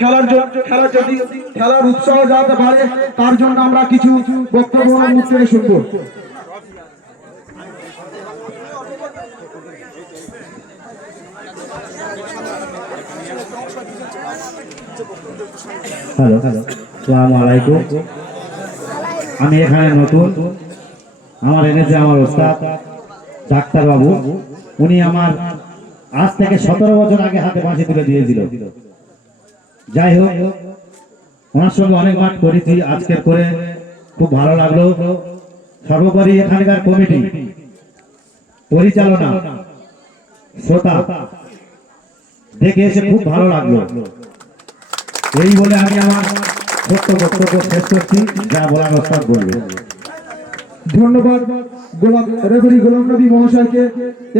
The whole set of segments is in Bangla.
খেলার খেলার যদি খেলার উৎসাহ যাতে বাড়ে, তার জন্য আমরা কিছু বক্তব্য মুখ থেকে হ্যালো হ্যালো সালাম আলাইকুম। আমি এখানে নতুন। আমার এনেছে আমার ওস্তাদ ডাক্তারবাবু। উনি আমার আজ থেকে সতেরো বছর আগে হাতে বাঁশি তুলে দিয়েছিল। যাই হোক ওনার সঙ্গে অনেক মাঠ করেছি, আজকের করে খুব ভালো লাগল। সর্বোপরি এখানকার কমিটি, পরিচালনা, শ্রোতা, দেখে এসে খুব ভালো লাগল। এই বলে আমি আমার ছোট্ট বক্তব্য শেষ করছি, যা বলার ওস্তাদ বলবে। ধন্যবাদ, গোলাম রেফারি গোলাম নবী মহাশয়কে।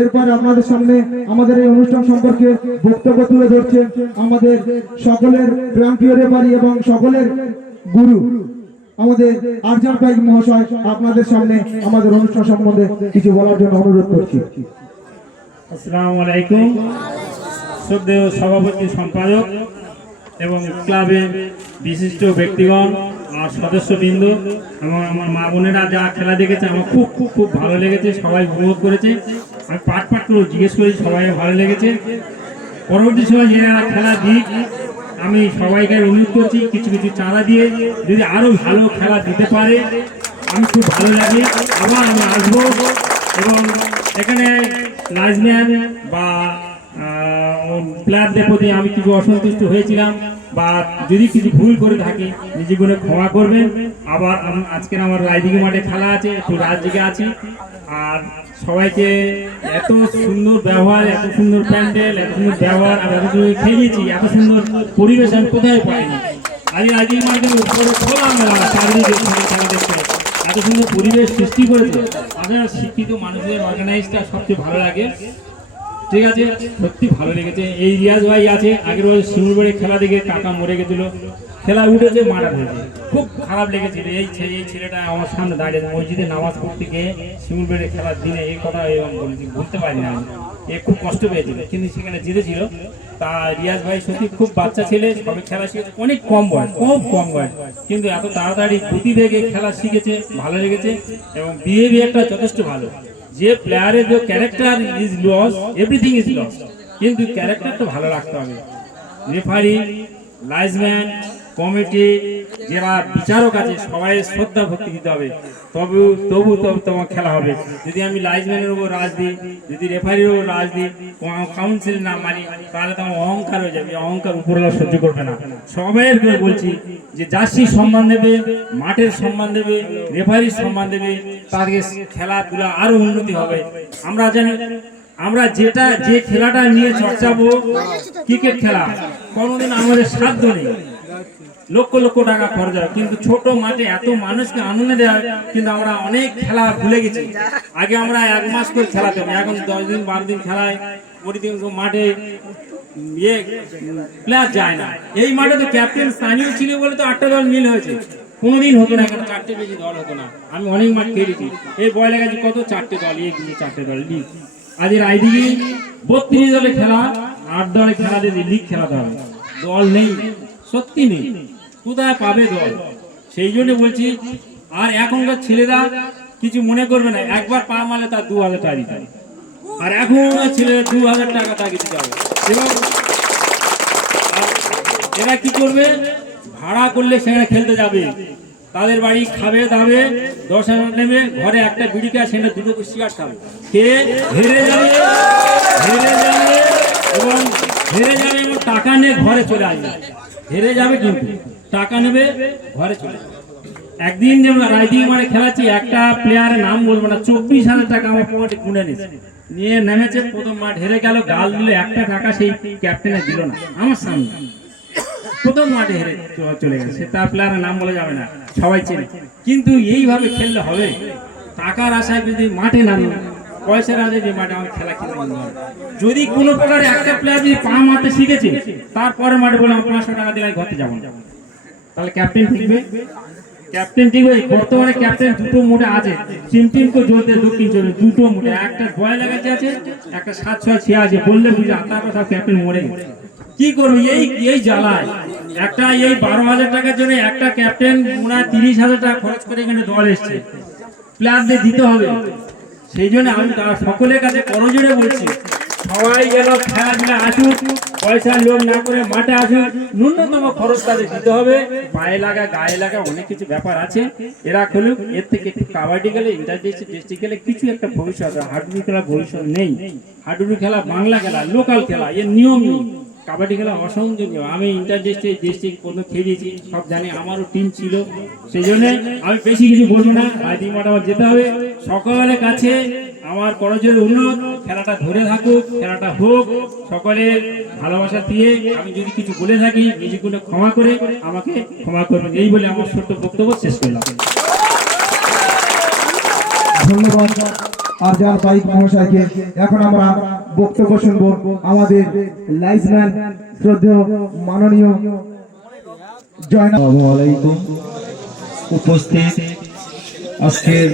এরপর আপনাদের সামনে আমাদের এই অনুষ্ঠান সম্পর্কে বক্তব্য তুলে ধরছে আমাদের সকলের প্রান্তীয় রেফারি এবং সকলের গুরু, আমাদের আরজান পাইক মহাশয় আপনাদের সামনে আমাদের অনুষ্ঠান সম্বন্ধে কিছু বলার জন্য অনুরোধ করছি। আসসালামু আলাইকুম। শ্রদ্ধেয় সভাপতি সম্পাদক এবং ক্লাবের বিশিষ্ট ব্যক্তিগণ আর সদস্যবৃন্দ এবং আমার মা বোনেরা যা খেলা দেখেছে, আমার খুব খুব খুব ভালো লেগেছে, সবাই উপভোগ করেছে। আমি পাট পাট করে জিজ্ঞেস করি, সবাই ভালো লেগেছে। পরবর্তী সময় যে খেলা দিক, আমি সবাইকে অনুরোধ করছি, কিছু কিছু চাঁদা দিয়ে যদি আরও ভালো খেলা দিতে পারে, আমি খুব ভালো লাগে আবার আমি আসব এবং এখানে লাজম্যান বা প্লেয়ারদের প্রতি আমি কিছু অসন্তুষ্ট হয়েছিলাম। বা যদি কিছু ভুল করে থাকি, নিজে করে ক্ষমা করবেন। আবার আজকের আমার রাজদিঘি মাঠে খেলা আছে, একটু রাজদিকে আছি। আর সবাইকে এত সুন্দর ব্যবহার, এত সুন্দর প্যান্ডেল, এত সুন্দর ব্যবহার আর এত সুন্দর খেলিয়েছি। এত সুন্দর পরিবেশ আমি কোথায় পাইনি? আজ রাজদিঘি মাঠের উপরে খোলা মেলা, চারিদিকে চারিদিকে এত সুন্দর পরিবেশ সৃষ্টি করেছে। আপনারা শিক্ষিত মানুষদের অর্গানাইজটা সবচেয়ে ভালো লাগে। ঠিক আছে? সত্যি ভালো লেগেছে। এই রিয়াজ ভাই আছে, আগের বছর শিমুলবাড়ি খেলা দেখে কাকা মরে গেছিল। খেলা উঠেছে, মারা হয়েছে খুব খারাপ লেগেছিল এই এই ছেলেটা আমার সামনে দাঁড়িয়ে মসজিদে নামাজ পড়তে গিয়ে শিমুলবাড়ি খেলার দিনে এই কথা এবং বলতে পারি না এ খুব কষ্ট পেয়েছিল, কিন্তু সেখানে জিতেছিল। তা রিয়াজ ভাই সত্যি খুব বাচ্চা ছেলে, সবে খেলা শিখেছে। অনেক কম বয়স, খুব কম বয়স। কিন্তু এত তাড়াতাড়ি গতিবেগে খেলা শিখেছে, ভালো লেগেছে এবং বিহেভিয়ারটা যথেষ্ট ভালো। যে প্লেয়ারের যে character is loss everything is loss কিন্তু ক্যারেক্টারটা ভালো রাখতে হবে। রেফারি লাইজম্যান কমিটি যারা বিচারক আছে, সবাই শ্রদ্ধা, ভক্তি দিতে হবে। তবু তবু তবু তোমার খেলা হবে। যদি আমি লাইজম্যানের উপর রাজ দিই, যদি রেফারির উপর রাজ দিই কাউন্সিল না মানি, তাহলে তো আমার অহংকার হয়ে যাবে। অহংকার উপরওয়ালা সহ্য করবে না। সবাইয়ের বলছি যে, জার্সি সম্মান দেবে, মাঠের সম্মান দেবে রেফারির সম্মান দেবে তাদের খেলাধুলা আরও উন্নতি হবে। আমরা জানি, আমরা যেটা, যে খেলাটা নিয়ে চর্চাবো ক্রিকেট খেলা, কোনোদিন আমাদের সাধ্য নেই। লক্ষ লক্ষ টাকা খরচ কিন্তু ছোট মাঠে এত মানুষকে আনন্দ দেওয়া কিন্তু আমরা অনেক খেলা ভুলে গেছি। আগে আমরা এক মাস করে খেলাতাম, এখন দশ দিন, বারো দিন খেলায় প্রতিদিন মাঠে ইয়ে প্লেয়ার যায় না। এই মাঠে তো ক্যাপ্টেন স্থানীয় ছিল বলে তো আটটা দল মিল হয়েছে। কোনোদিন হতো না, এখন চারটে বেশি দল হতো না। আমি অনেক মাঠ খেলেছি। এই বয়লা গেছে কত চারটে দল, এই চারটে দল লিগ আজের আইদিকে বত্রিশ দলে খেলা, আট দলে খেলা দিয়ে লিগ খেলাতে হবে। দল নেই, সত্যি নেই। কোথায় পাবে দল? সেই জন্য বলছি, আর এখনকার ছেলেরা কিছু মনে করবে না। একবার পা মালে তার দু হাজার টাকা দিতে। আর এখন ছেলেরা দু হাজার টাকা তাকে দিতে হবে। এবং এরা কি করবে? ভাড়া করলে সেখানে খেলতে যাবে। তাদের বাড়ি খাবে দাবে, দশ হাজার নেবে, ঘরে একটা বিড়ি খায় সেটা দুটো সিগারেট খাবে। খেয়ে হেরে যাবে হেরে যাবে, এবং হেরে যাবে এবং টাকা নিয়ে ঘরে চলে আসবে। হেরে যাবে কিন্তু। টাকা নেবে, ঘরে চলে একদিন যেমন রাইডিং মানে খেলাচ্ছি, একটা প্লেয়ারের নাম বলব না, চব্বিশ হাজার টাকা আমার পকেটে গুনে নিয়েছে। নিয়ে নেমেছে, প্রথম মাঠ হেরে গেল, গাল দিলে, একটা টাকা সেই ক্যাপ্টেনে দিল না, আমার সামনে। প্রথম মাঠে হেরে চলে গেছে তার প্লেয়ারের নাম বলা যাবে না, সবাই চেনে। কিন্তু এইভাবে খেললে হবে? টাকার আশায় যদি মাঠে নামে পয়সার আশায় যে মাঠে আমার খেলা খেলতে মন হয়। যদি কোনো প্রকারে একটা প্লেয়ার যদি পা মারতে শিখেছে, তারপরে মাঠে বলে আমার পাঁচশো টাকা দিলে আমি ঘরতে যাব না। তাহলে ক্যাপ্টেন ঠিকবে? ক্যাপ্টেন ঠিক ওই বর্তমানে ক্যাপ্টেন দুটো মোটে আছে। তিন করে জ্বলতে দক্ষিণ চলে দুটো মোটে একটা বয় লাগাচ্ছে আছে, একটা সাত ছয় ছিয়া আছে, বললে বুঝে তারপর সব ক্যাপ্টেন মরে কি করব? এই এই জ্বালায়। একটা এই বারো হাজার টাকার জন্য একটা ক্যাপ্টেন হয় তিরিশ হাজার টাকা খরচ করে এখানে দল এসছে। প্লেয়ারদের দিতে হবে। সেই জন্য আমি তার সকলের কাছে করজোড়ে বলছি, সবাই যেন খেলাধুলা আসুক, পয়সার লোক না করে মাঠে আসুক, ন্যূনতম খরচ তাদের দিতে হবে, পায়ে লাগা, গায়ে লাগা অনেক কিছু ব্যাপার আছে, এরা খেলুক, এর থেকে একটু কাবাডি গেলে ইন্টার ডিস্ট্রিক্ট গেলে কিছু একটা ভবিষ্যৎ। হাডুডু খেলা ভবিষ্যৎ নেই, হাডুডু খেলা, বাংলা খেলা, লোকাল খেলা, এর নিয়ম নেই কাবাডি খেলা অসংযোগীয়। আমি ইন্টার ডিস্ট্রিক্ট ডিস্ট্রিক্ট পর্যন্ত খেলিয়েছি সব জানি, আমারও টিম ছিল। সেই জন্য আমি বেশি কিছু বলব না রাইডিং মাঠ আমার যেতে হবে। সকলের কাছে আমার করজোর উন্নত খেলাটা ধরে থাকুক, খেলাটা হোক, সকলের ভালোবাসা দিয়ে আমি যদি কিছু বলে থাকি নিজেগুলো ক্ষমা করে আমাকে ক্ষমা করবেন। এই বলে আমার ছোট্ট বক্তব্য শেষ করলাম। ধন্যবাদ আর যার বাইক মহাশয়কে। এখন আমরা বক্তব্য শুনব আমাদের লাইসম্যান শ্রদ্ধেয় মাননীয় জয়না আসসালামু আলাইকুম। উপস্থিত আজকের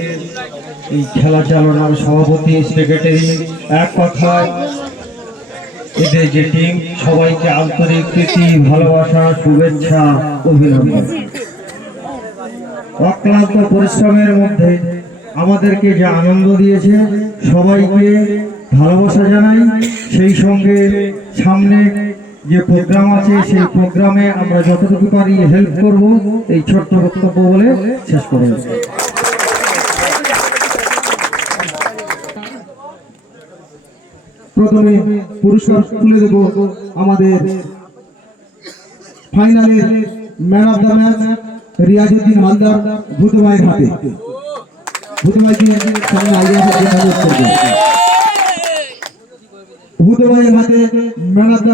এই খেলা চালানোর সভাপতি সেক্রেটারি এক কথায় এদের যে টিম সবাইকে আন্তরিক প্রীতি, ভালোবাসা, শুভেচ্ছা, অভিনন্দন। অক্লান্ত পরিশ্রমের মধ্যে আমাদেরকে যে আনন্দ দিয়েছে, সবাইকে ভালোবাসা জানাই। সেই সঙ্গে সামনে যে প্রোগ্রাম আছে, সেই প্রোগ্রামে আমরা যতটুকু পারি হেল্প করব। এই ছোট্ট বক্তব্য বলে শেষ করব প্রথমে পুরস্কার তুলে দেব আমাদের ফাইনালের man of the match Riazuddin Haldar ভূতমায়ের হাতে। ভূতমাইকে সামনে আগে আসার জন্য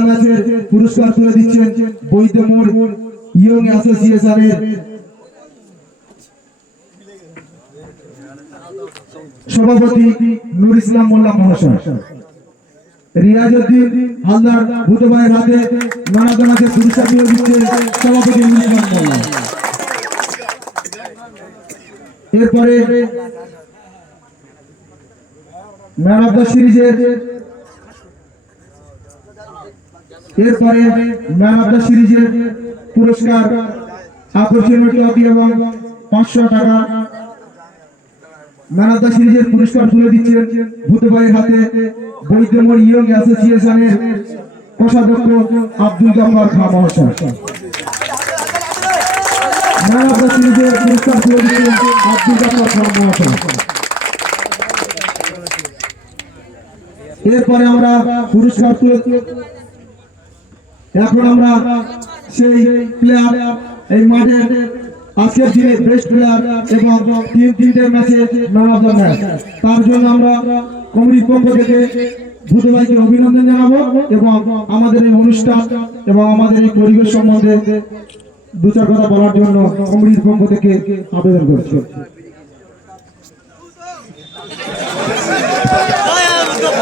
ম্যাচের পুরস্কার তুলে দিচ্ছেন বৈদ্যমোড় ইয়ং অ্যাসোসিয়েশনের। সভাপতি নুর ইসলাম মোল্লা মহাশয়। হালদার ভূতবাইয়ের হাতে পুরস্কার দিয়ে দিচ্ছেন সভাপতি নুর ইসলাম মোল্লা। এরপরে ম্যান অফ দ্য সিরিজের এরপরে ম্যান অফ দ্য সিরিজের পুরস্কার আকর্ষণীয় ট্রফি এবং পাঁচশো টাকা ম্যান অফ দ্য সিরিজের পুরস্কার তুলে দিচ্ছেন ভূতবাইয়ের হাতে বৈদ্যমোড় ইয়ং অ্যাসোসিয়েশনের কোষাধ্যক্ষ আব্দুল জব্বার খান মহাশয়। ম্যান অফ দ্য সিরিজের পুরস্কার তুলে দিচ্ছেন আব্দুল জব্বার খান মহাশয়। এরপরে আমরা পুরস্কার তুলে এখন আমরা সেই প্লেয়ার এই মাঠের আজকের দিনে বেস্ট প্লেয়ার এবং তিন তিনটে ম্যাচে দ্য ম্যাচ তার জন্য আমরা কমিটির পক্ষ থেকে ভূতভাইকে অভিনন্দন জানাব এবং আমাদের এই অনুষ্ঠান এবং আমাদের এই পরিবেশ সম্বন্ধে দু চার কথা বলার জন্য কমিটির পক্ষ থেকে আবেদন করছি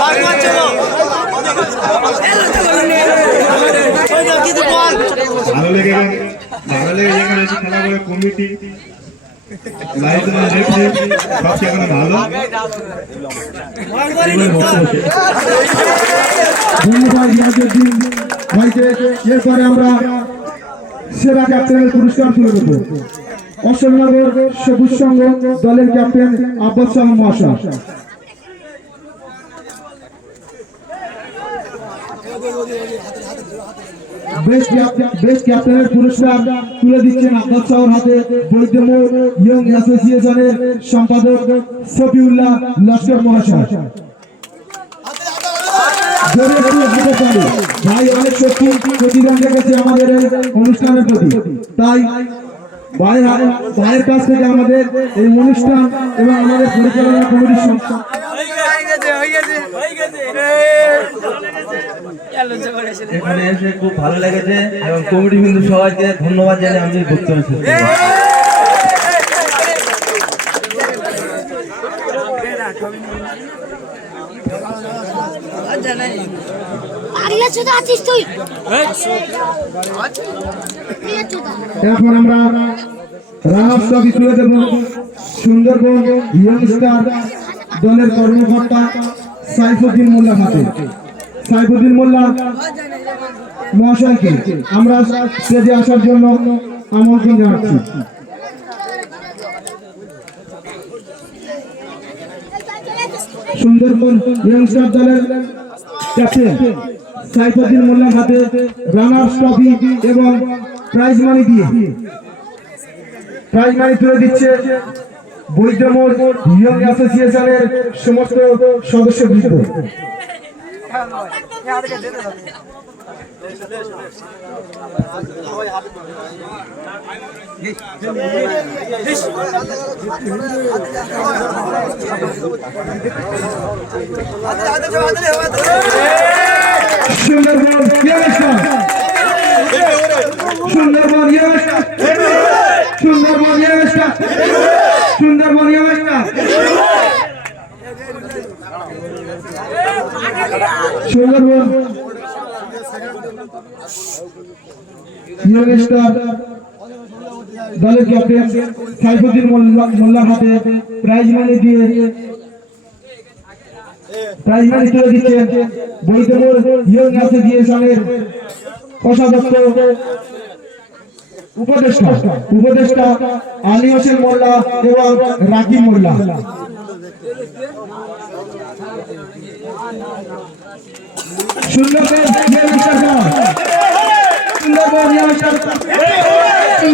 লেগে গেল ভালো লেগে যেখানে এসে খেলা করে কমিটি লাইফ দেখছি সব সেখানে ভালো এগুলো বক্তব্য শেষ। ধন্যবাদ ইয়াজুদ্দিন ভাইকে, এরপরে আমরা সেরা ক্যাপ্টেনের পুরস্কার তুলে দেবো অশোকনগর সবুজ সংঘ দলের ক্যাপ্টেন আব্বাস সালাম মহাশয়। বেস্ট বেস্ট ক্যাপ্টেনের পুরস্কার তুলে দিচ্ছেন আব্বাস সাহর হাতে বৈদ্যমোড় ইয়ং অ্যাসোসিয়েশনের সম্পাদক সফিউল্লাহ লস্কর মহাশয়। ভাই, অনেক সত্যি প্রতিদান আমাদের অনুষ্ঠানের প্রতি। তাই ভাইয়ের ভাইয়ের কাছ থেকে আমাদের এই অনুষ্ঠান এবং আমাদের পরিচালনা কমিটির সংস্থা এখানে এসে খুব ভালো লেগেছে এবং কমিটি বিন্দু সবাইকে ধন্যবাদ জানিয়ে আমি বক্তব্য শেষ এখন আমরা রানার্স ট্রফি তুলে দেব সুন্দরবন ইয়ং স্টার দলের কর্মকর্তা সাইফুদ্দিন মোল্লা হাতে। সাইফুদ্দিন মোল্লা, মহাশয়কে আমরা স্টেজে আসার জন্য আমন্ত্রণ জানাচ্ছি। সুন্দরবন ইয়ংস্টার দলের ক্যাপ্টেন সাইফুদ্দিন মোল্লার হাতে রানার্স ট্রফি এবং প্রাইজ মানি দিয়ে প্রাইজ মানি তুলে দিচ্ছে বৈদ্যমোড় ইয়ং অ্যাসোসিয়েশনের সমস্ত সদস্যবৃন্দ সুন্দরবন ইয়ংস্টার সুন্দরবন ইয়ংস্টার সুন্দরবন ইয়ংস্টার সুন্দরবন ইয়ংস্টার সুন্দরবন দলের ক্যাপ্টেন সাইফুদ্দিন মোল্লার হাতে প্রাইজ মানি দিয়ে প্রাইজ মানি তুলে ইয়ং কোষাধ্যক্ষ উপদেষ্টা উপদেষ্টা আলী হোসেন মোল্লা এবং রাকিব মোল্লা। সুন্দরবন সুন্দরবন সুন্দরবন এই